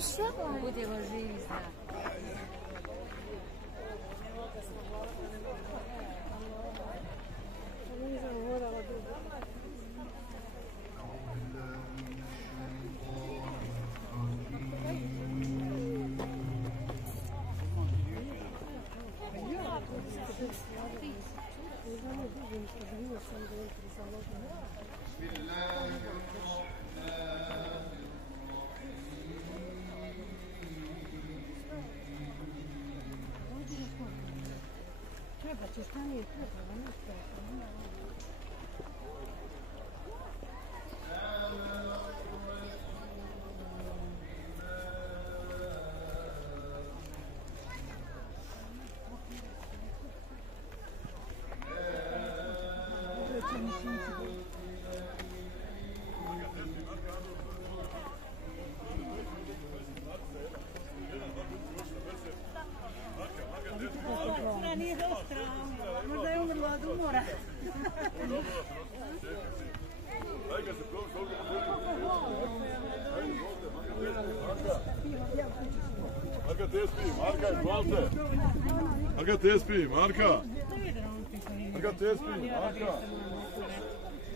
što? Budemo živi, zna. Treba, ćeš tam je treba, ne treba. Nije ostra, možda je umrla od umora. Marka, te spij, Marka, izvolite. Marka, te spij, Marka. Marka, te spij, Marka.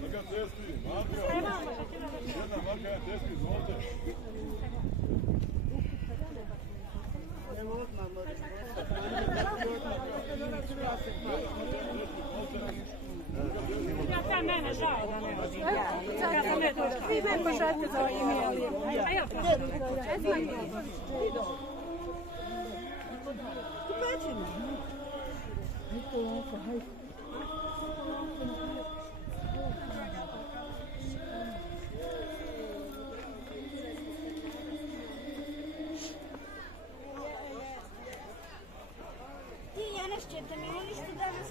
Marka, te spij, Marka. Jedna Marka, ja te spij, izvolite. Ja sam mene žao da ne vodim. Ja sam ne došla. Vi me pošaljte za ime, ali... A ja pošaljte. Ti, Janeš, ćete mi uništi danas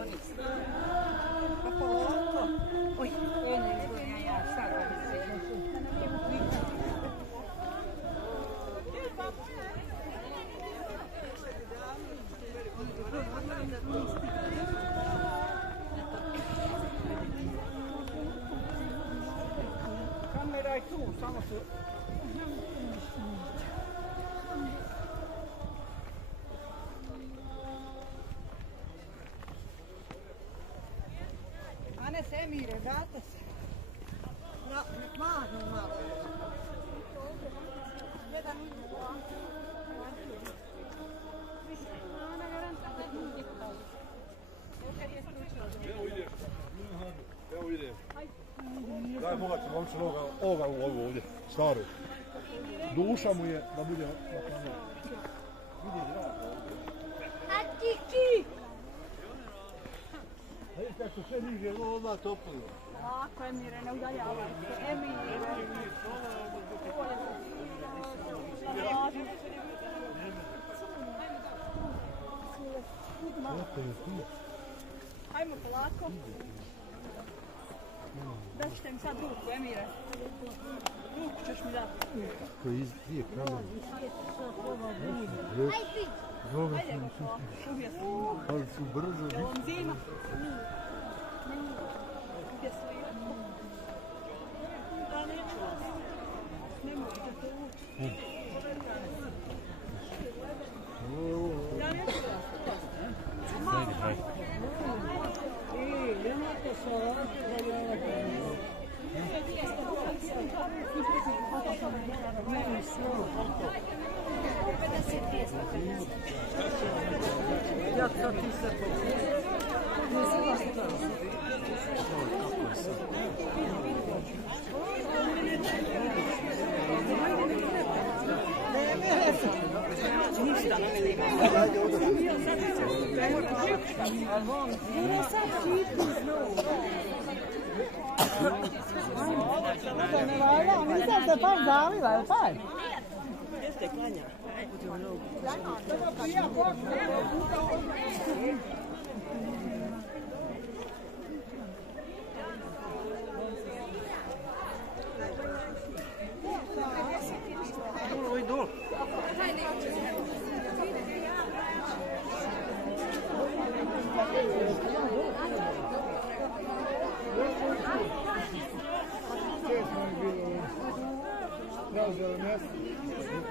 mačice. Oj, ne izgledam ja sad. Kamera je tu, samo se... Ane se, Emire, vrata se. Nek mahnu malo. Jedan Evo idem. Daj Boga ću momče ovoga u ovu ovdje, staru. Duša mu je da bude na planu. Vidi, ja. A Kiki! Vidite kako su sve niže, ovo odmah topuju. Lako, Emire, ne udaljavaj se. Emire. Hajmo polako. Daćete mi sad ruku, Emire. Ruku ćeš mi dati. Koji je kamer? Aj ti! Ajde go polako. Uvijek sam. Ali su brzo. Jel vam zima? Gdje su i... Da, neću vas. Ne možete te ući. Ja neću vas. Hajde, hajde. Nemojte se ovdje da je ovo. Meni sve. Ja to ti se pokušam. Ništa ne vidim. Ne valja, nisam se baš zaliva, je taj? Jeste klanja.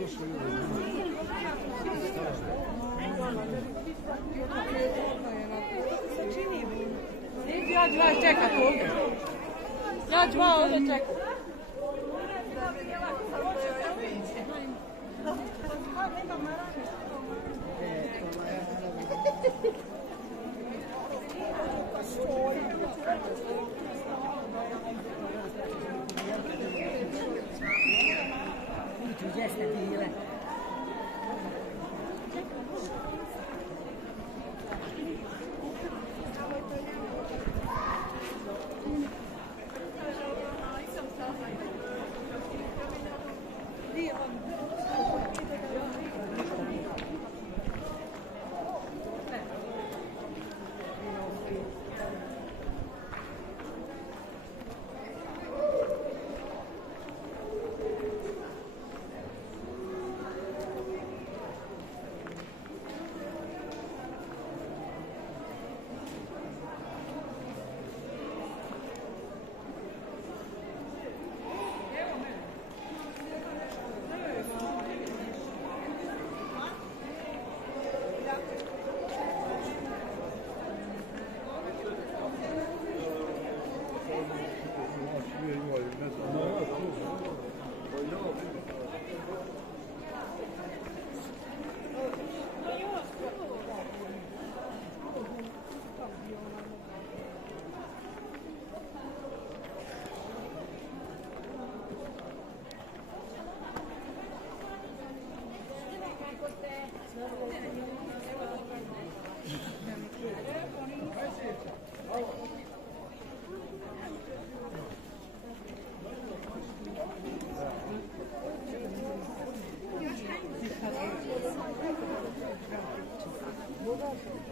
Ja ću vas čekat ovdje. Ja ću vas ovdje čekat. Gdje ste bile?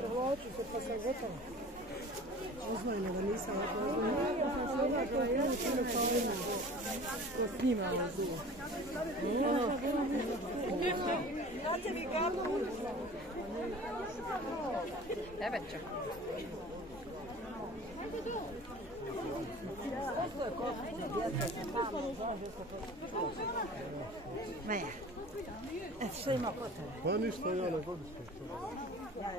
Povlaču se pa sam gotova. Oznojno da nisam jako oznojno. Ja sam se odakla i oni čine kao ima. To snimala zuo. Znate mi gavno ulično? Tebe ću. Ne. Što ima kod tebe? Pa ništa, ja na godišnje. Ja.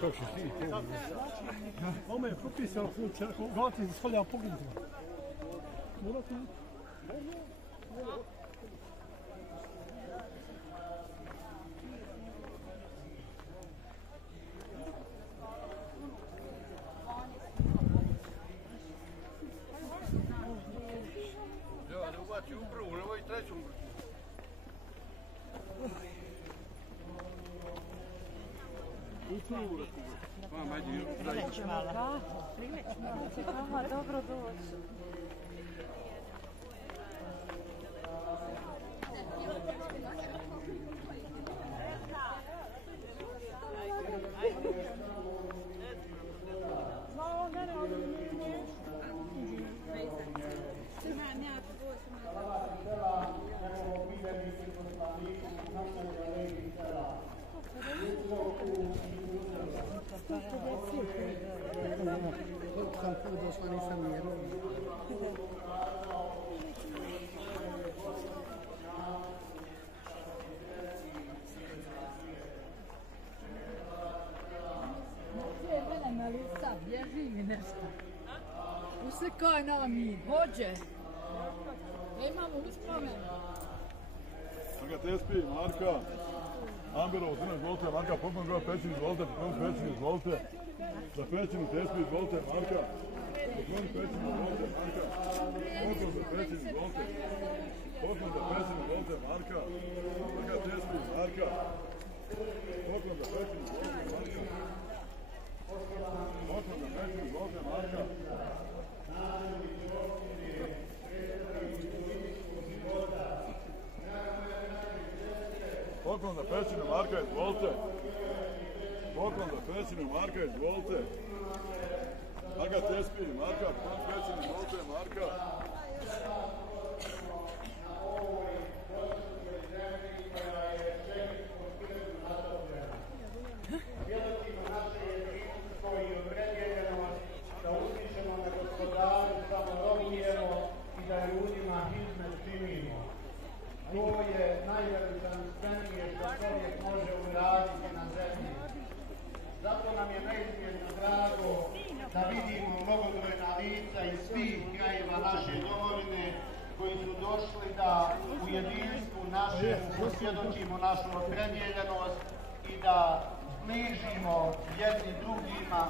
Kako si ti? Ome je potpisao ključ, gledajte, stavljao pogledati. Morate. Ja, ne ubaci u prvu, ne ovaj treću. Dobro doći. Sam tu došla, nisam mjerila. Bježi mi nešto. Usekaj nam mi, hođe. Imamo uspomen. Marka Tespi, Marka. Amberovo, sina, izvolite, Marka, popom ga Pećin, izvolite, popom Pećin, izvolite. Za Pećinu, Tespi, izvolite, Marka. Popom Pećin, izvolite, Marka. Popom za Pećin, izvolite. Popom za Pećin, izvolite, Marka. Marka Tespi, Marka. Popom za Pećin, izvolite, Marka. Popom za Pećin, izvolite, Marka. Poklon za Pećinu, Marka, izvolite. Poklon za Pećinu, Marka, izvolite. Marka Tespi, Marka, poklon Pećinu, izvolite, Marka. da ljudima hizmet činimo. To je najveličanstvenije što čovjek može uraditi na zemlji. Zato nam je neizmjerno drago da vidimo mnogobrojna lica iz svih krajeva naše domovine koji su došli da u jedinstvu našem posvjedočimo našu opredjeljenost i da zbližimo jedni drugima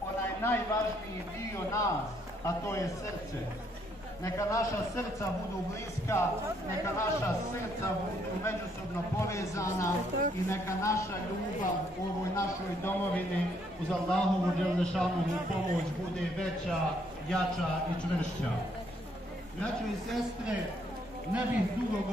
onaj najvažniji dio nas, a to je srce. Neka naša srca budu bliska, neka naša srca budu međusobno povezana i neka naša ljubav u ovoj našoj domovini uz Allahovu dželešanovu pomoć bude veća, jača i čvršća. Braćo i sestre, ne bih dugo